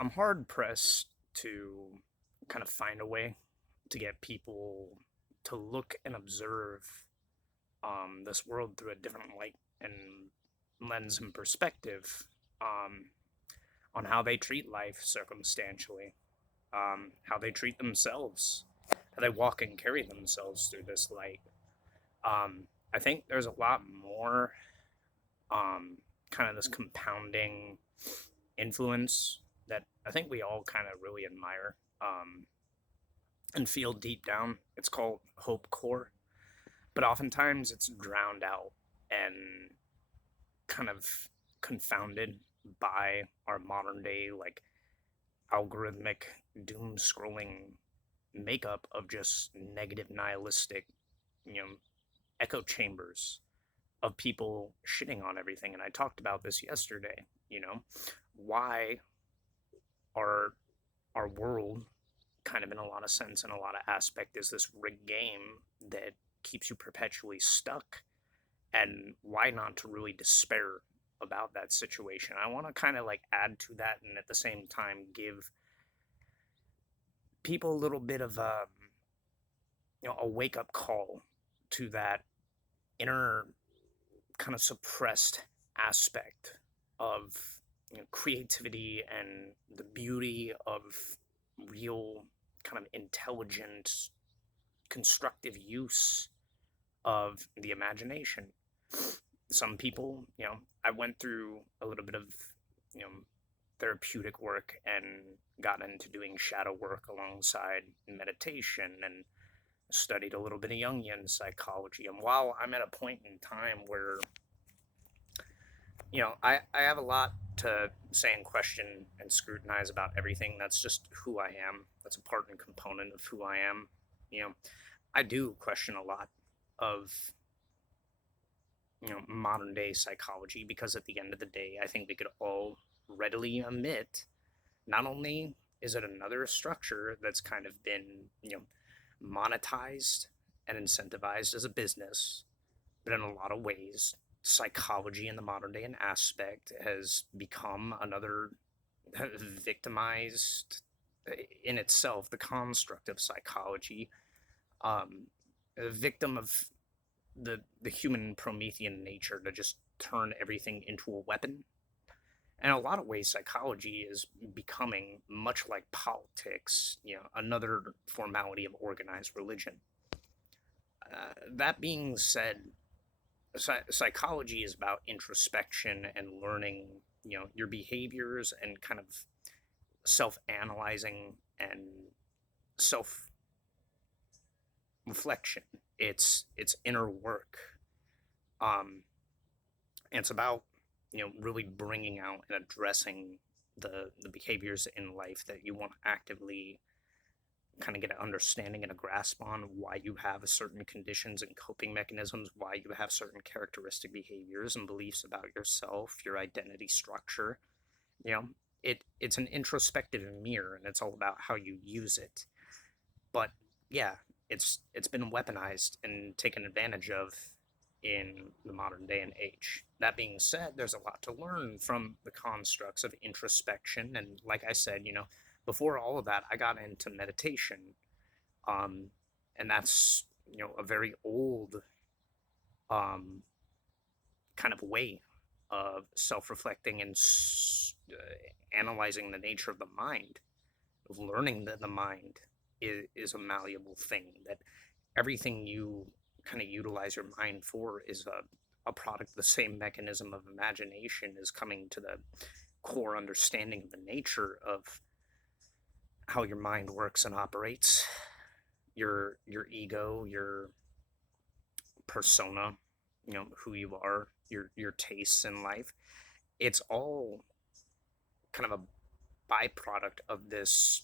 I'm hard pressed to kind of find a way to get people to look and observe this world through a different light and lens and perspective um, on how they treat life circumstantially, how they treat themselves, how they walk and carry themselves through this light. I think there's a lot more um, kind of this compounding influence that I think we all kind of really admire and feel deep down. It's called hope core, but oftentimes it's drowned out and kind of confounded by our modern day like algorithmic doom scrolling makeup of just negative nihilistic, you know, echo chambers of people shitting on everything. And I talked about this yesterday, you know, why our our world kind of in a lot of sense in a lot of aspect is this rigged game that keeps you perpetually stuck, and why not to really despair about that situation. I want to kind of like add to that and at the same time give people a little bit of a wake up call to that inner kind of suppressed aspect of creativity and the beauty of real kind of intelligent constructive use of the imagination. Some people, I went through a little bit of, you know, therapeutic work and got into doing shadow work alongside meditation and studied a little bit of Jungian psychology. And while I'm at a point in time where, I have a lot to say and question and scrutinize about everything, that's just who I am. That's a part and component of who I am. You know, I do question a lot of modern day psychology, because at the end of the day I think we could all readily admit not only is it another structure that's kind of been monetized and incentivized as a business, but in a lot of ways psychology in the modern day and aspect has become another victimized in itself, the construct of psychology, a victim of the human Promethean nature to just turn everything into a weapon. And in a lot of ways, psychology is becoming much like politics, another formality of organized religion. That being said, psychology is about introspection and learning, your behaviors and kind of self-analyzing and self-reflection. It's inner work. Um, and it's about really bringing out and addressing the behaviors in life that you want to actively kind of get an understanding and a grasp on, why you have certain conditions and coping mechanisms, why you have certain characteristic behaviors and beliefs about yourself, your identity structure. you know it's an introspective mirror, and it's all about how you use it. But yeah, it's been weaponized and taken advantage of in the modern day and age. That being said, there's a lot to learn from the constructs of introspection. And like I said, before all of that, I got into meditation. Um, and that's, a very old um, kind of way of self reflecting and analyzing the nature of the mind, of learning that the mind is a malleable thing, that everything you kind of utilize your mind for is a product of the same mechanism of imagination, is coming to the core understanding of the nature of how your mind works and operates, your ego, your persona, who you are, your tastes in life. It's all kind of a byproduct of this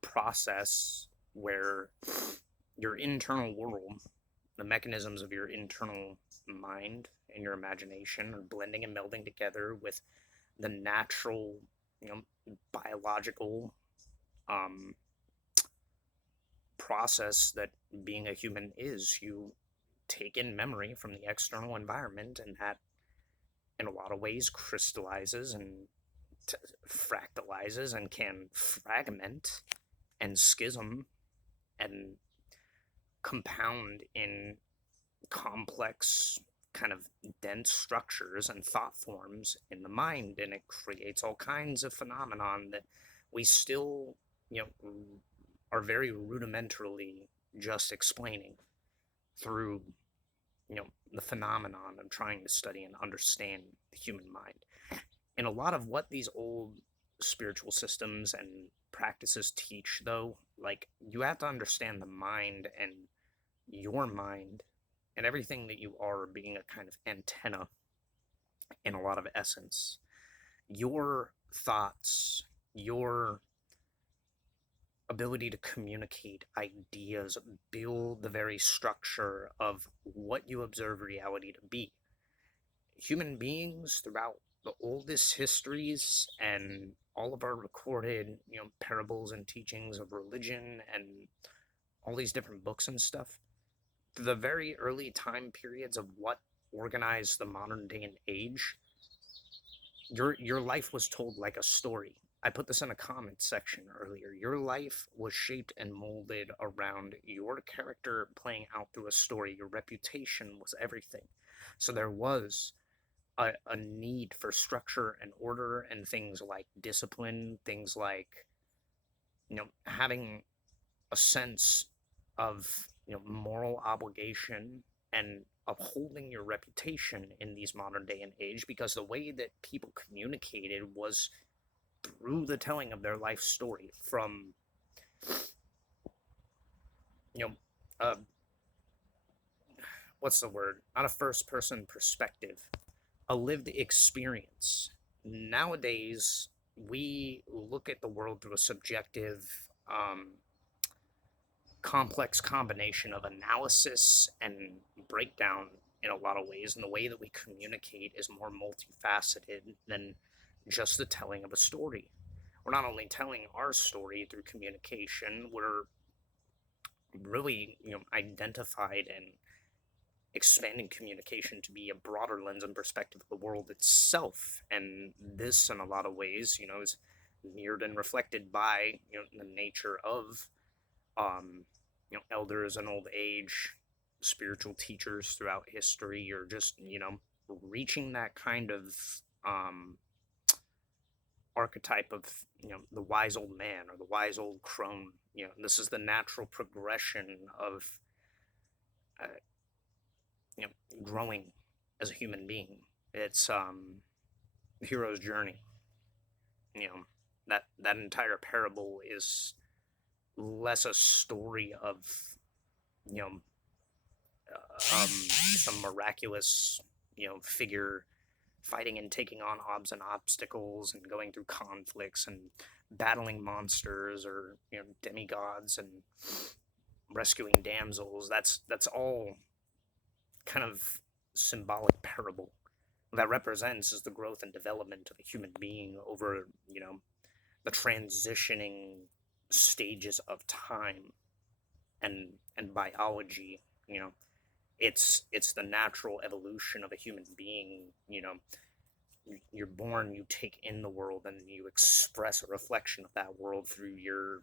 process where your internal world, the mechanisms of your internal mind and your imagination are blending and melding together with the natural, biological um, process that being a human is. You take in memory from the external environment, and that, in a lot of ways, crystallizes and fractalizes and can fragment and schism and compound in complex, kind of dense structures and thought forms in the mind, and it creates all kinds of phenomenon that we still, you know, are very rudimentarily just explaining through, you know, the phenomenon of trying to study and understand the human mind. And a lot of what these old spiritual systems and practices teach, though, like, you have to understand the mind and your mind and everything that you are being a kind of antenna in a lot of essence. Your thoughts, your ability to communicate ideas build the very structure of what you observe reality to be. Human beings throughout the oldest histories and all of our recorded, you know, parables and teachings of religion and all these different books and stuff, the very early time periods of what organized the modern day and age, your life was told like a story. I put this in a comment section earlier. Your life was shaped and molded around your character playing out through a story. Your reputation was everything. So there was a need for structure and order and things like discipline, things like, you know, having a sense of, you know, moral obligation and upholding your reputation in these modern day and age, because the way that people communicated was through the telling of their life story from, you know, uh, what's the word, not a first person perspective, a lived experience. Nowadays we look at the world through a subjective, um, complex combination of analysis and breakdown in a lot of ways, and the way that we communicate is more multifaceted than just the telling of a story. We're not only telling our story through communication, we're really, you know, identified and expanding communication to be a broader lens and perspective of the world itself. And this, in a lot of ways, you know, is mirrored and reflected by, you know, the nature of, um, you know, elders in old age, spiritual teachers throughout history, or just, you know, reaching that kind of, um, archetype of, you know, the wise old man or the wise old crone. You know, this is the natural progression of, uh, you know, growing as a human being. It's, the hero's journey. You know, that entire parable is less a story of, you know, some miraculous, you know, figure fighting and taking on odds and obstacles and going through conflicts and battling monsters or, you know, demigods and rescuing damsels. That's all kind of symbolic parable. What that represents is the growth and development of a human being over, you know, the transitioning stages of time and biology. You know, it's the natural evolution of a human being. You know, you're born, you take in the world, and you express a reflection of that world through your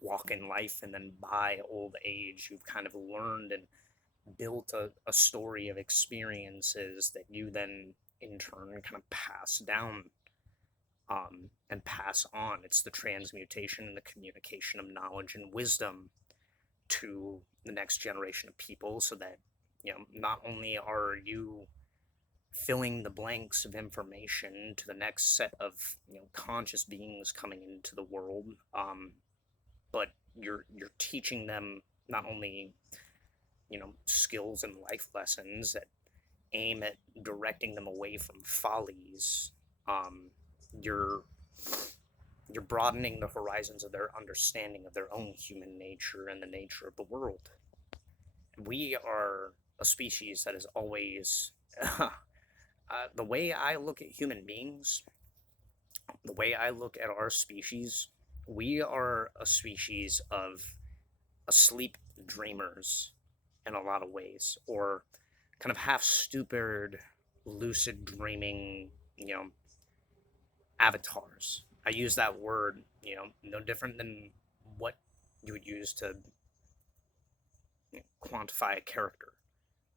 walk in life, and then by old age you've kind of learned and built a story of experiences that you then in turn kind of pass down, and pass on. It's the transmutation and the communication of knowledge and wisdom to the next generation of people, so that, you know, not only are you filling the blanks of information to the next set of, you know, conscious beings coming into the world, but you're teaching them not only, you know, skills and life lessons that aim at directing them away from follies. um, you're you're broadening the horizons of their understanding of their own human nature and the nature of the world. We are a species that is always the way I look at human beings, the way I look at our species, we are a species of asleep dreamers in a lot of ways, or kind of half stupid, lucid dreaming, you know, avatars. I use that word, no different than what you would use to quantify a character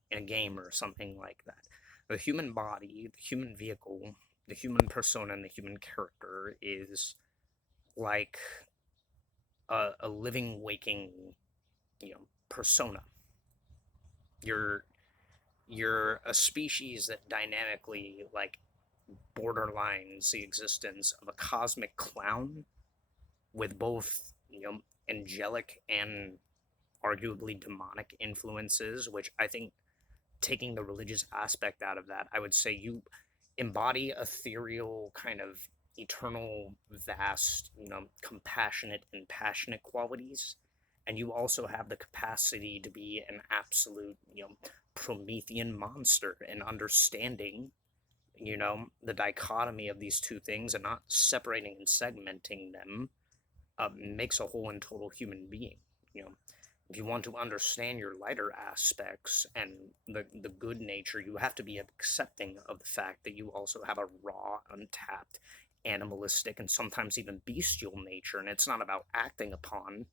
in a game or something like that. The human body, the human vehicle, the human persona, and the human character is like a living, waking, persona. You're you're a species that dynamically like borderlines the existence of a cosmic clown with both angelic and arguably demonic influences, which I think, taking the religious aspect out of that, I would say you embody ethereal, kind of eternal, vast, compassionate and passionate qualities. And you also have the capacity to be an absolute, Promethean monster, and understanding, the dichotomy of these two things and not separating and segmenting them makes a whole and total human being. You know, if you want to understand your lighter aspects and the good nature, you have to be accepting of the fact that you also have a raw, untapped, animalistic, and sometimes even bestial nature. And it's not about acting upon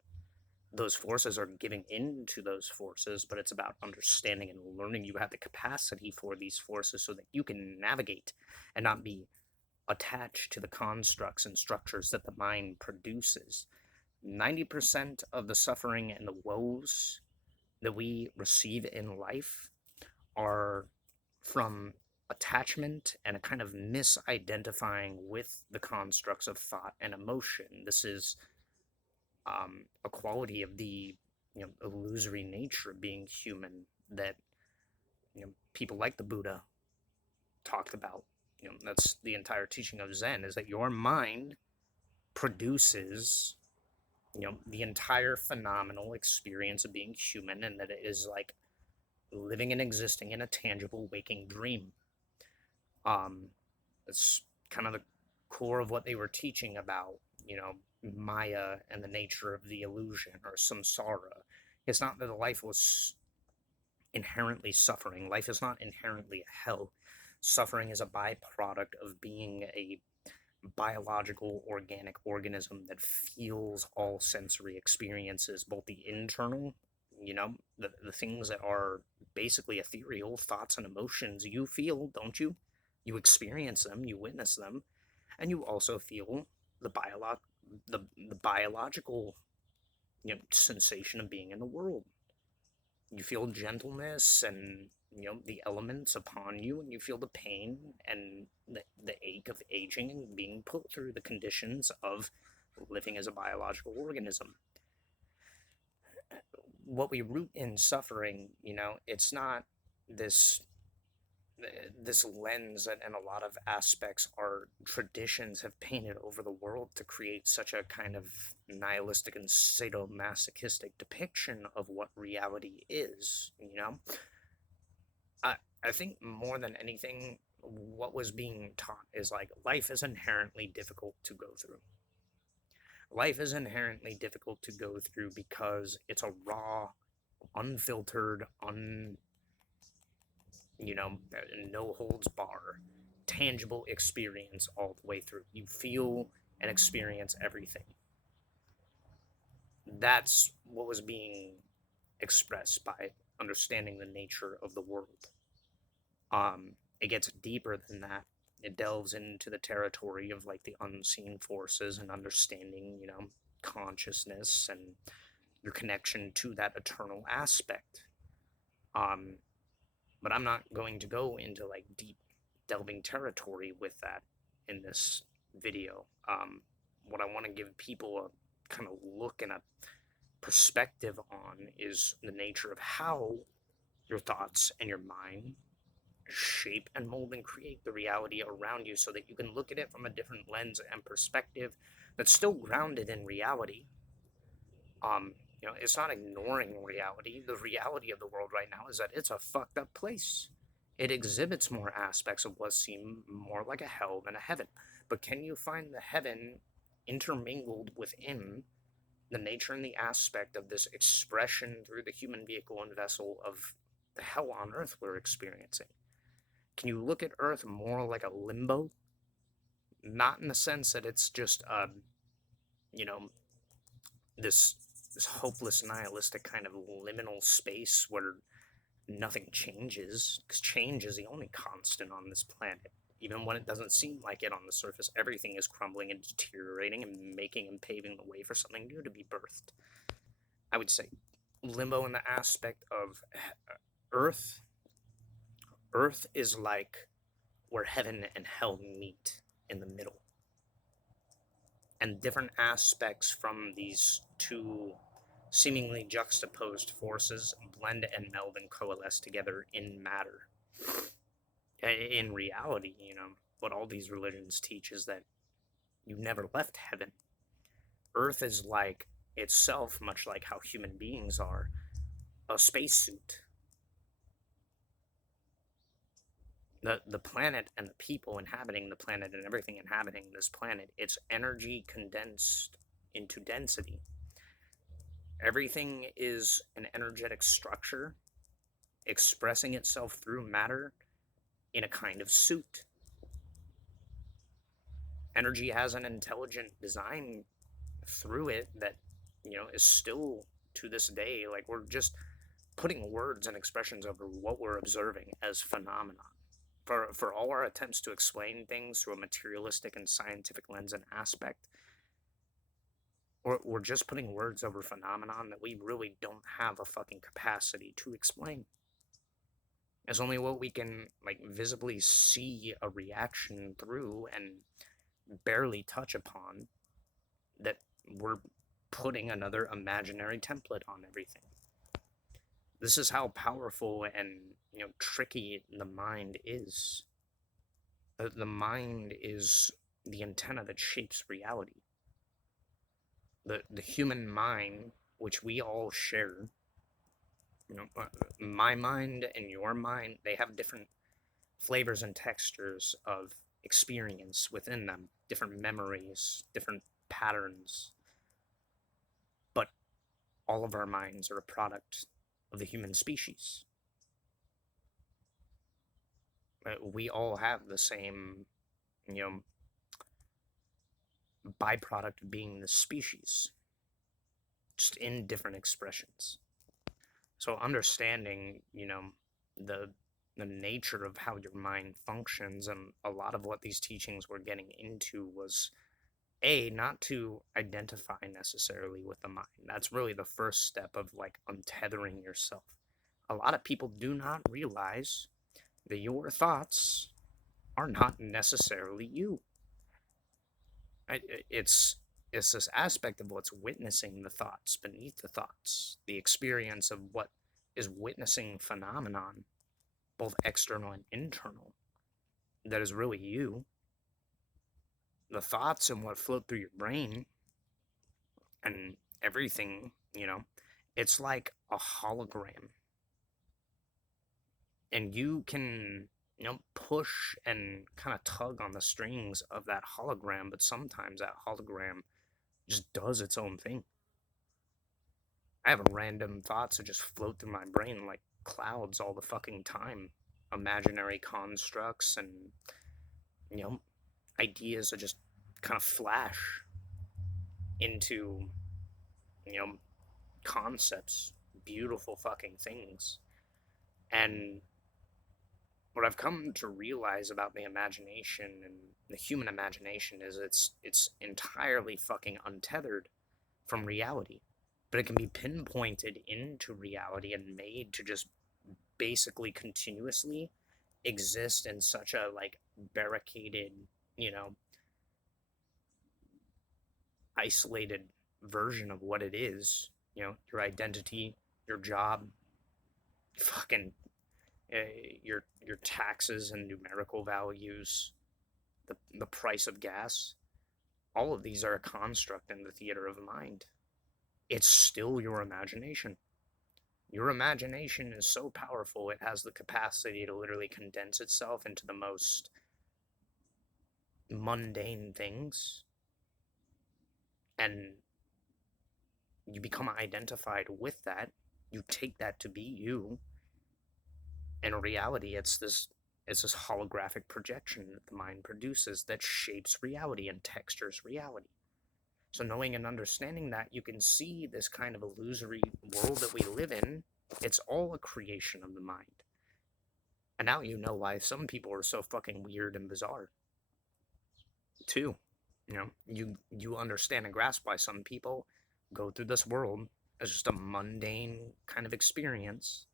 those forces or giving in to those forces, but it's about understanding and learning you have the capacity for these forces so that you can navigate and not be attached to the constructs and structures that the mind produces. 90% of the suffering and the woes that we receive in life are from attachment and a kind of misidentifying with the constructs of thought and emotion. This is a quality of the illusory nature of being human that people like the Buddha talked about. That's the entire teaching of Zen, is that your mind produces the entire phenomenal experience of being human, and that it is like living and existing in a tangible waking dream. It's kind of the core of what they were teaching about, Maya and the nature of the illusion, or samsara. It's not that life was inherently suffering. Life is not inherently a hell. Suffering is a byproduct of being a biological organic organism that feels all sensory experiences, both the internal, the things that are basically ethereal, thoughts and emotions you feel, don't you? You experience them, you witness them, and you also feel the biological, sensation of being in the world. You feel gentleness and the elements upon you, and you feel the pain and the ache of aging and being put through the conditions of living as a biological organism. What we root in suffering, it's not this this lens that in a lot of aspects our traditions have painted over the world to create such a kind of nihilistic and sadomasochistic depiction of what reality is. I think more than anything, what was being taught is like life is inherently difficult to go through. Life is inherently difficult to go through because it's a raw, unfiltered, no holds bar, tangible experience all the way through. You feel and experience everything. That's what was being expressed by understanding the nature of the world. It gets deeper than that. It delves into the territory of like the unseen forces and understanding, consciousness and your connection to that eternal aspect. Um, but I'm not going to go into like deep delving territory with that in this video. What I want to give people a kind of look and a perspective on is the nature of how your thoughts and your mind shape and mold and create the reality around you, so that you can look at it from a different lens and perspective that's still grounded in reality. It's not ignoring reality. The reality of the world right now is that it's a fucked up place. It exhibits more aspects of what seem more like a hell than a heaven. But can you find the heaven intermingled within the nature and the aspect of this expression through the human vehicle and vessel of the hell on earth we're experiencing? Can you look at earth more like a limbo not in the sense that it's just you know, this this hopeless nihilistic kind of liminal space where nothing changes, because change is the only constant on this planet. Even when it doesn't seem like it on the surface, everything is crumbling and deteriorating and making and paving the way for something new to be birthed. I would say limbo in the aspect of Earth. Earth is like where heaven and hell meet in the middle. And different aspects from these two seemingly juxtaposed forces blend and meld and coalesce together in matter. In reality, what all these religions teach is that you never left heaven. Earth is like itself, much like how human beings are, a spacesuit. The planet and the people inhabiting the planet and everything inhabiting this planet, it's energy condensed into density. Everything is an energetic structure expressing itself through matter in a kind of suit. Energy has an intelligent design through it that, is still to this day, like, we're just putting words and expressions over what we're observing as phenomenon. For all our attempts to explain things through a materialistic and scientific lens and aspect, we're just putting words over phenomenon that we really don't have a fucking capacity to explain. It's only what we can, like, visibly see a reaction through and barely touch upon that we're putting another imaginary template on everything. This is how powerful and, tricky the mind is. The mind is the antenna that shapes reality. The human mind, which we all share, my mind and your mind, they have different flavors and textures of experience within them, different memories, different patterns. But all of our minds are a product of the human species. We all have the same, byproduct of being the species, just in different expressions. So understanding, the the nature of how your mind functions, and a lot of what these teachings were getting into was not to identify necessarily with the mind. That's really the first step of, like, untethering yourself. A lot of people do not realize that your thoughts are not necessarily you. It's this aspect of what's witnessing the thoughts beneath the thoughts, the experience of what is witnessing phenomenon, both external and internal, that is really you. The thoughts and what float through your brain and everything, it's like a hologram. And you can, push and kind of tug on the strings of that hologram, but sometimes that hologram just does its own thing. I have random thoughts that just float through my brain like clouds all the fucking time. Imaginary constructs and, ideas that just kind of flash into, you know, concepts, beautiful fucking things. And what I've come to realize about the imagination and the human imagination is it's entirely fucking untethered from reality, but it can be pinpointed into reality and made to just basically continuously exist in such a, like, barricaded, you know, isolated version of what it is. Your identity, your job, fucking your taxes and numerical values, the price of gas. All of these are a construct in the theater of the mind. It's still your imagination. Your imagination is so powerful, it has the capacity to literally condense itself into the most mundane things, and you become identified with that. You take that to be you. In reality, it's this It's this holographic projection that the mind produces that shapes reality and textures reality. So knowing and understanding that, you can see this kind of illusory world that we live in, it's all a creation of the mind. And now you know why some people are so fucking weird and bizarre. Too. You understand and grasp why some people go through this world as just a mundane kind of experience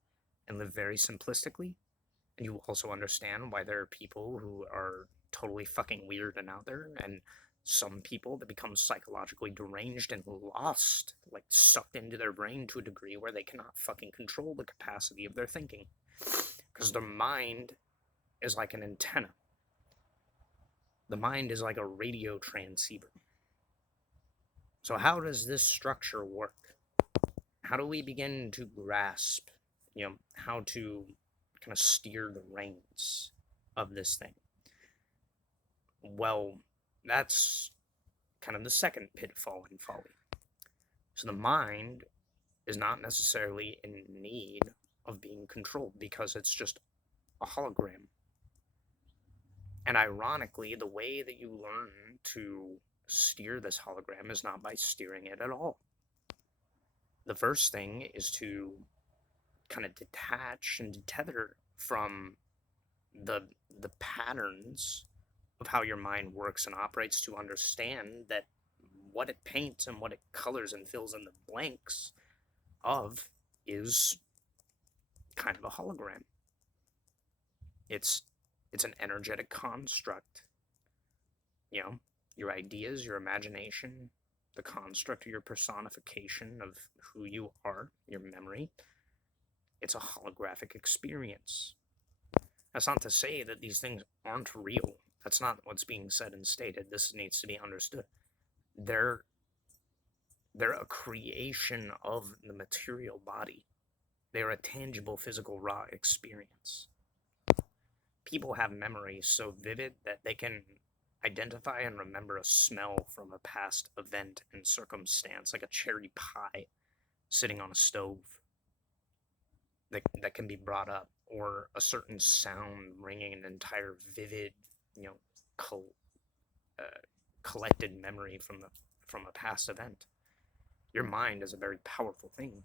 and live very simplistically. And you also understand why there are people who are totally fucking weird and out there, and some people that become psychologically deranged and lost, like sucked into their brain to a degree where they cannot fucking control the capacity of their thinking. Because their mind is like an antenna. The mind is like a radio transceiver. So, how does this structure work? How do we begin to grasp, how to kind of steer the reins of this thing? Well, that's kind of the second pitfall in folly. So, the mind is not necessarily in need of being controlled because it's just a hologram. And ironically, the way that you learn to steer this hologram is not by steering it at all. The first thing is to kind of detach and detether from the patterns of how your mind works and operates, to understand that what it paints and what it colors and fills in the blanks of is kind of a hologram. It's an energetic construct. Your ideas, your imagination, the construct of your personification of who you are, your memory. It's a holographic experience. That's not to say that these things aren't real. That's not what's being said and stated. This needs to be understood. They're a creation of the material body. They're a tangible, physical, raw experience. People have memories so vivid that they can identify and remember a smell from a past event and circumstance, like a cherry pie sitting on a stove that can be brought up, or a certain sound ringing an entire vivid, collected memory from a past event. Your mind is a very powerful thing,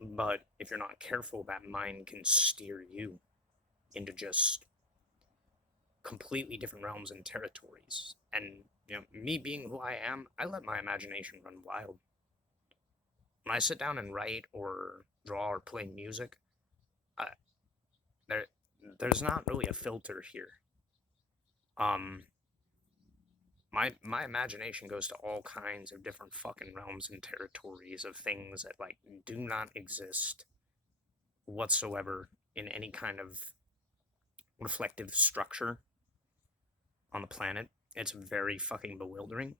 but if you're not careful, that mind can steer you into just completely different realms and territories. And me being who I am, I let my imagination run wild. When I sit down and write or draw or play music, I, there's not really a filter here. My imagination goes to all kinds of different fucking realms and territories of things that like do not exist whatsoever in any kind of reflective structure on the planet. It's very fucking bewildering.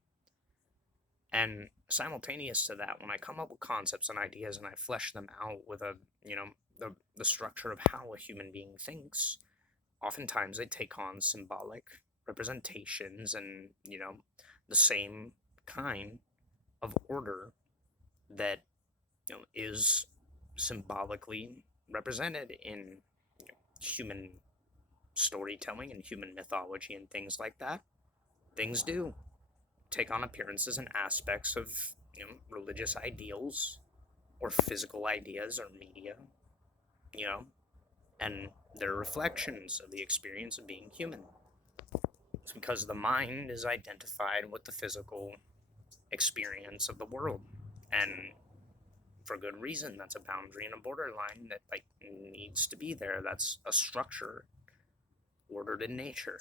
And simultaneous to that, when I come up with concepts and ideas and I flesh them out with the structure of how a human being thinks, oftentimes they take on symbolic representations and, the same kind of order that, is symbolically represented in human storytelling and human mythology and things like that. Things do take on appearances and aspects of, religious ideals or physical ideas or media, you know, and they're reflections of the experience of being human. It's because the mind is identified with the physical experience of the world, and for good reason. That's a boundary and a borderline that like needs to be there. That's a structure ordered in nature.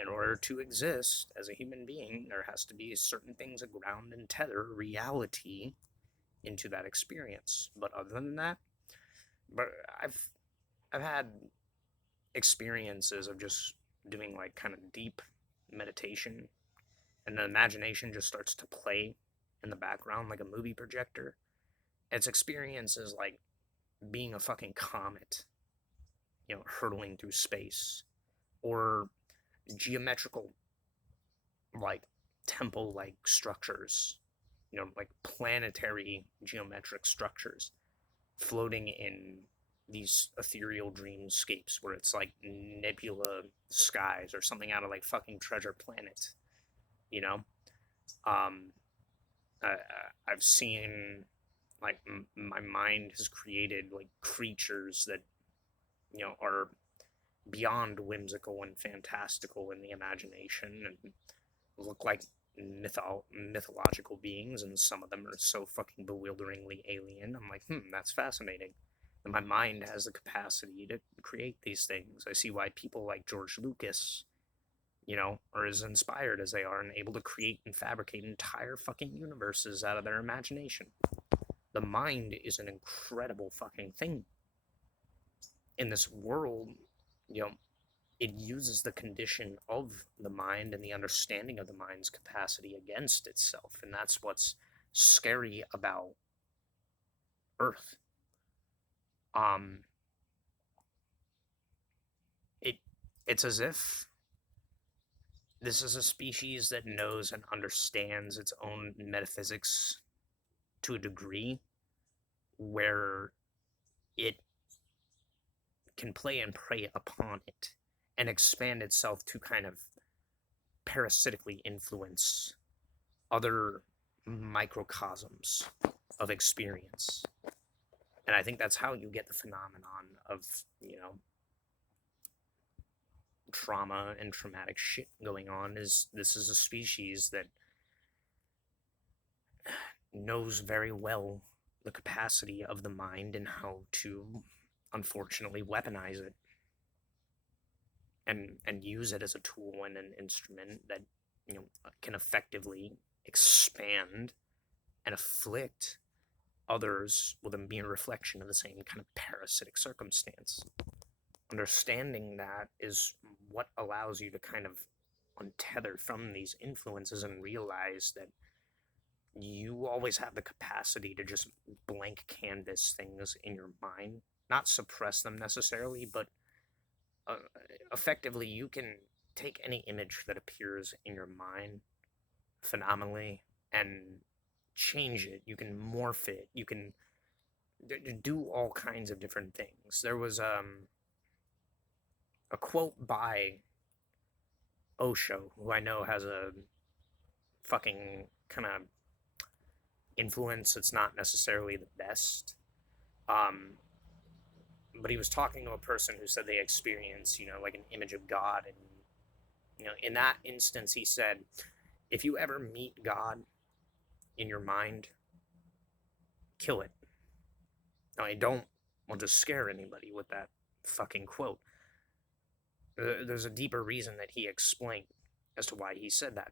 In order to exist as a human being, there has to be certain things that ground and tether reality into that experience. But other than that, but I've had experiences of just doing like kind of deep meditation, and the imagination just starts to play in the background like a movie projector. It's experiences like being a fucking comet, hurtling through space, or geometrical, like temple like structures, like planetary geometric structures floating in these ethereal dreamscapes where it's like nebula skies or something out of like fucking Treasure Planet, you know. Um, I, I've seen like my mind has created like creatures that are beyond whimsical and fantastical in the imagination and look like mythological beings, and some of them are so fucking bewilderingly alien. I'm like, that's fascinating. And my mind has the capacity to create these things. I see why people like George Lucas, are as inspired as they are and able to create and fabricate entire fucking universes out of their imagination. The mind is an incredible fucking thing. In this world, you know, it uses the condition of the mind and the understanding of the mind's capacity against itself. And that's what's scary about Earth. Um, it it's as if this is a species that knows and understands its own metaphysics to a degree where it can play and prey upon it and expand itself to kind of parasitically influence other microcosms of experience. And I think that's how you get the phenomenon of, trauma and traumatic shit going on. Is this is a species that knows very well the capacity of the mind and how to unfortunately weaponize it and use it as a tool and an instrument that can effectively expand and afflict others with a mere reflection of the same kind of parasitic circumstance. Understanding that is what allows you to kind of untether from these influences and realize that you always have the capacity to just blank canvas things in your mind, not suppress them necessarily, but effectively you can take any image that appears in your mind phenomenally and change it. You can morph it. You can do all kinds of different things. There was a quote by Osho, who I know has a fucking kind of influence that's not necessarily the best. But he was talking to a person who said they experience, like an image of God. And, in that instance, he said, if you ever meet God in your mind, kill it. Now, I don't want to scare anybody with that fucking quote. There's a deeper reason that he explained as to why he said that.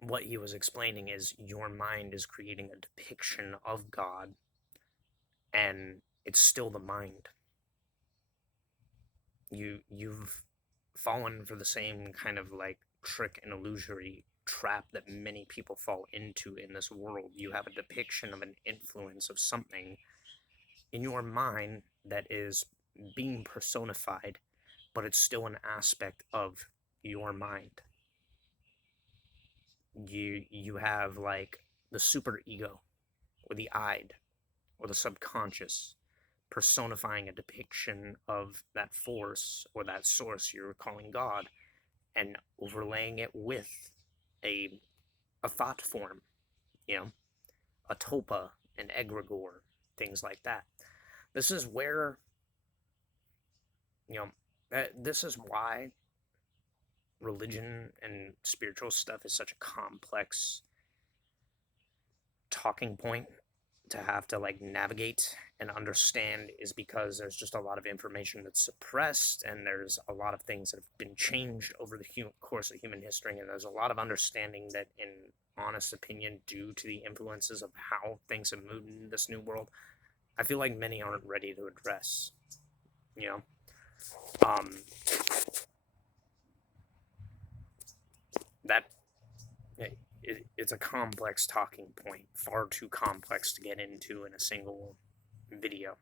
What he was explaining is your mind is creating a depiction of God, and it's still the mind. You've fallen for the same kind of like trick and illusory trap that many people fall into in this world. You have a depiction of an influence of something in your mind that is being personified, but it's still an aspect of your mind. You have like the super ego or the id or the subconscious personifying a depiction of that force or that source you're calling God and overlaying it with a thought form, a tulpa, an egregore, things like that. This is where, this is why religion and spiritual stuff is such a complex talking point to have to like navigate and understand, is because there's just a lot of information that's suppressed, and there's a lot of things that have been changed over the course of human history, and there's a lot of understanding that, in honest opinion, due to the influences of how things have moved in this new world, I feel like many aren't ready to address. That it's a complex talking point, far too complex to get into in a single video.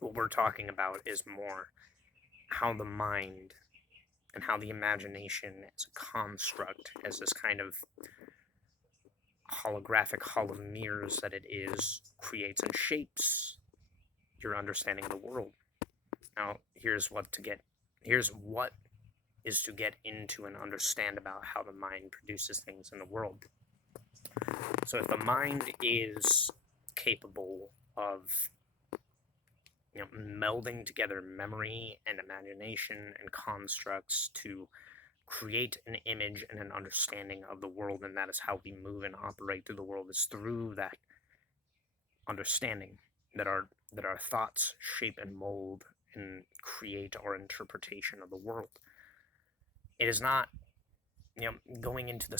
What we're talking about is more how the mind and how the imagination as a construct, as this kind of holographic hall of mirrors that it is, creates and shapes your understanding of the world. Now, here's what is to get into and understand about how the mind produces things in the world. So if the mind is capable of melding together memory and imagination and constructs to create an image and an understanding of the world, and that is how we move and operate through the world, is through that understanding that our thoughts shape and mold and create our interpretation of the world. It is not going into the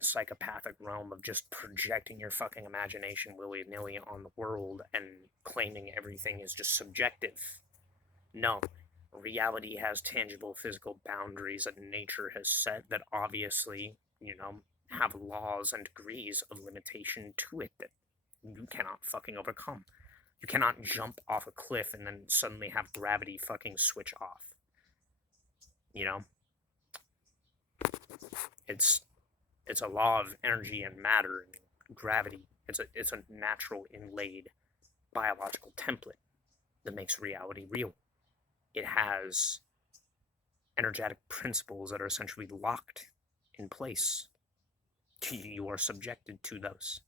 psychopathic realm of just projecting your fucking imagination willy-nilly on the world and claiming everything is just subjective. No. Reality has tangible physical boundaries that nature has set that obviously, have laws and degrees of limitation to it that you cannot fucking overcome. You cannot jump off a cliff and then suddenly have gravity fucking switch off. It's a law of energy and matter and gravity. It's a natural inlaid biological template that makes reality real. It has energetic principles that are essentially locked in place. You are subjected to those.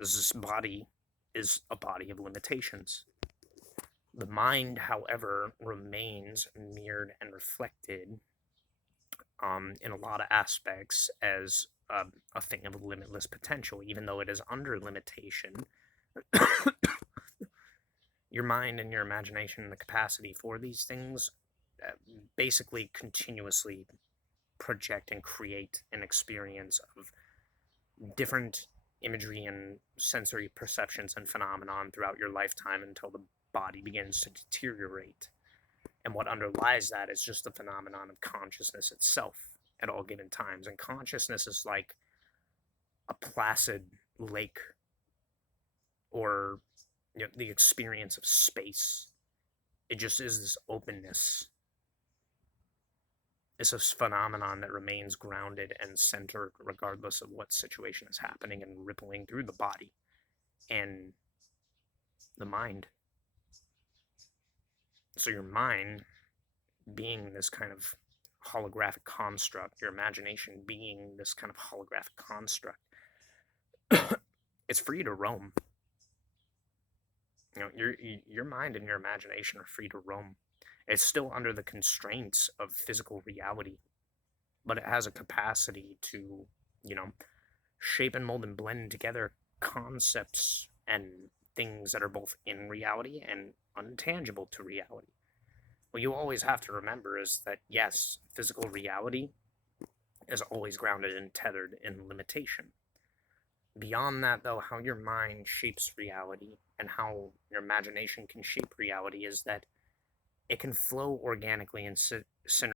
This body is a body of limitations. The mind, however, remains mirrored and reflected in a lot of aspects as a thing of limitless potential, even though it is under limitation. Your mind and your imagination and the capacity for these things basically continuously project and create an experience of different imagery and sensory perceptions and phenomenon throughout your lifetime until the body begins to deteriorate. And what underlies that is just the phenomenon of consciousness itself at all given times. And consciousness is like a placid lake or the experience of space. It just is this openness. It's a phenomenon that remains grounded and centered regardless of what situation is happening and rippling through the body and the mind. So your mind being this kind of holographic construct, your imagination being this kind of holographic construct, it's free to roam. Your mind and your imagination are free to roam. It's still under the constraints of physical reality, but it has a capacity to, shape and mold and blend together concepts and things that are both in reality and untangible to reality. What you always have to remember is that, yes, physical reality is always grounded and tethered in limitation. Beyond that, though, how your mind shapes reality and how your imagination can shape reality is that it can flow organically and synergistically